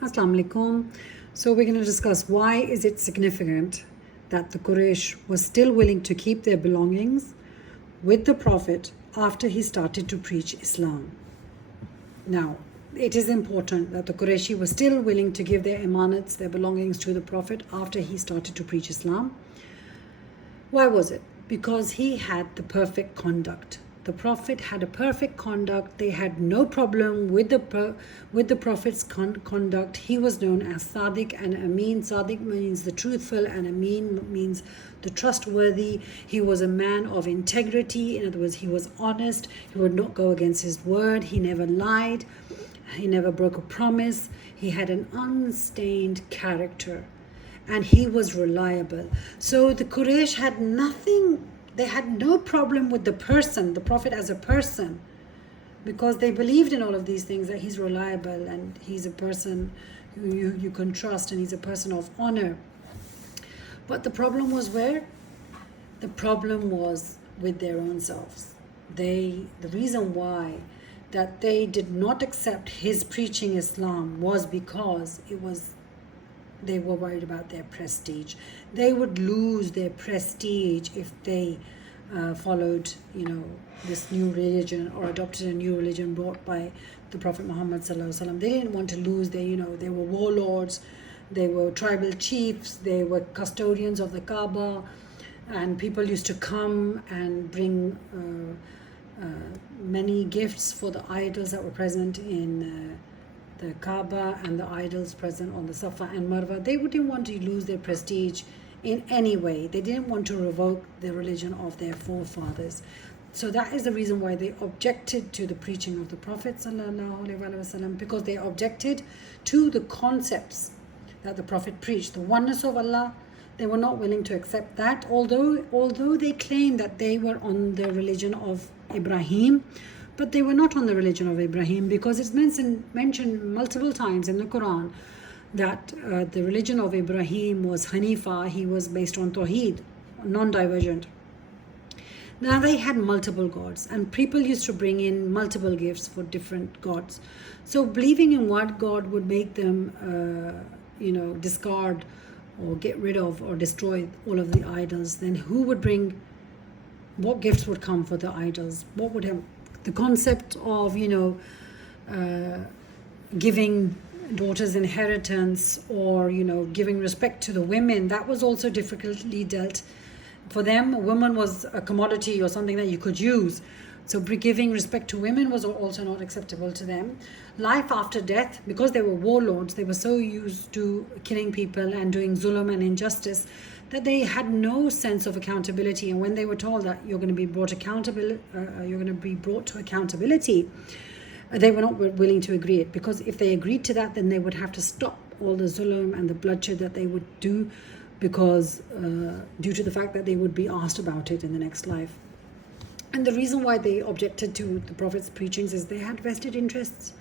Assalamu alaikum. So we're going to discuss why is it significant that the Quraysh was still willing to keep their belongings with the Prophet after he started to preach Islam. Now, it is important that the Qurayshi was still willing to give their imanats, their belongings to the Prophet after he started to preach Islam. Why was it? Because he had the perfect conduct. The Prophet had a perfect conduct. They had no problem with the Prophet's conduct. He was known as Sadiq and Amin. Sadiq means the truthful and Amin means the trustworthy. He was a man of integrity. In other words, he was honest. He would not go against his word. He never lied. He never broke a promise. He had an unstained character. And he was reliable. So the Quraysh had nothing, they had no problem with the person, the Prophet as a person, because they believed in all of these things, that he's reliable and he's a person who you can trust and he's a person of honor. But the problem was where? The problem was with their own selves. The reason why that they did not accept his preaching Islam was because they were worried about their prestige. They would lose their prestige if they followed, this new religion or adopted a new religion brought by the Prophet Muhammad sallallahu alaihi wasallam. They didn't want to lose their, they were warlords, they were tribal chiefs, they were custodians of the Kaaba, and people used to come and bring many gifts for the idols that were present in the Kaaba and the idols present on the Safa and Marwa. They wouldn't want to lose their prestige in any way. They didn't want to revoke the religion of their forefathers. So that is the reason why they objected to the preaching of the Prophet ﷺ, because they objected to the concepts that the Prophet preached. The oneness of Allah, they were not willing to accept that, although they claimed that they were on the religion of Ibrahim. But they were not on the religion of Ibrahim, because it's mentioned multiple times in the Quran that the religion of Ibrahim was Hanifa. He was based on Tawheed, non-divergent. Now they had multiple gods, and people used to bring in multiple gifts for different gods. So believing in one God would make them, discard or get rid of or destroy all of the idols. Then who would bring, what gifts would come for the idols? What would have the concept of giving daughters inheritance, or giving respect to the women, that was also difficultly dealt. For them, a woman was a commodity or something that you could use, so giving respect to women was also not acceptable to them. Life after death, because they were warlords, they were so used to killing people and doing zulm and injustice that they had no sense of accountability. And when they were told that you're going to be brought to accountability, they were not willing to agree it, because if they agreed to that, then they would have to stop all the zulm and the bloodshed that they would do, because due to the fact that they would be asked about it in the next life. And the reason why they objected to the Prophet's preachings is they had vested interests.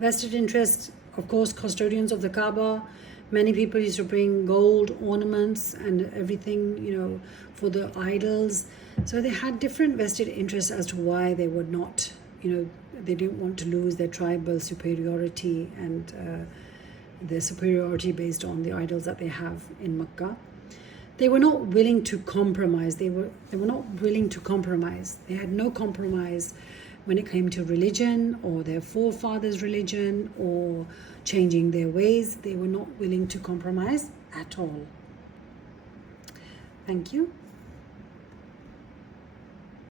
Vested interests, of course, custodians of the Kaaba. Many people used to bring gold ornaments and everything, for the idols. So they had different vested interests as to why they would not, they didn't want to lose their tribal superiority and their superiority based on the idols that they have in Mecca. They were not willing to compromise. They were not willing to compromise. They had no compromise when it came to religion or their forefathers' religion or changing their ways. They were not willing to compromise at all. Thank you.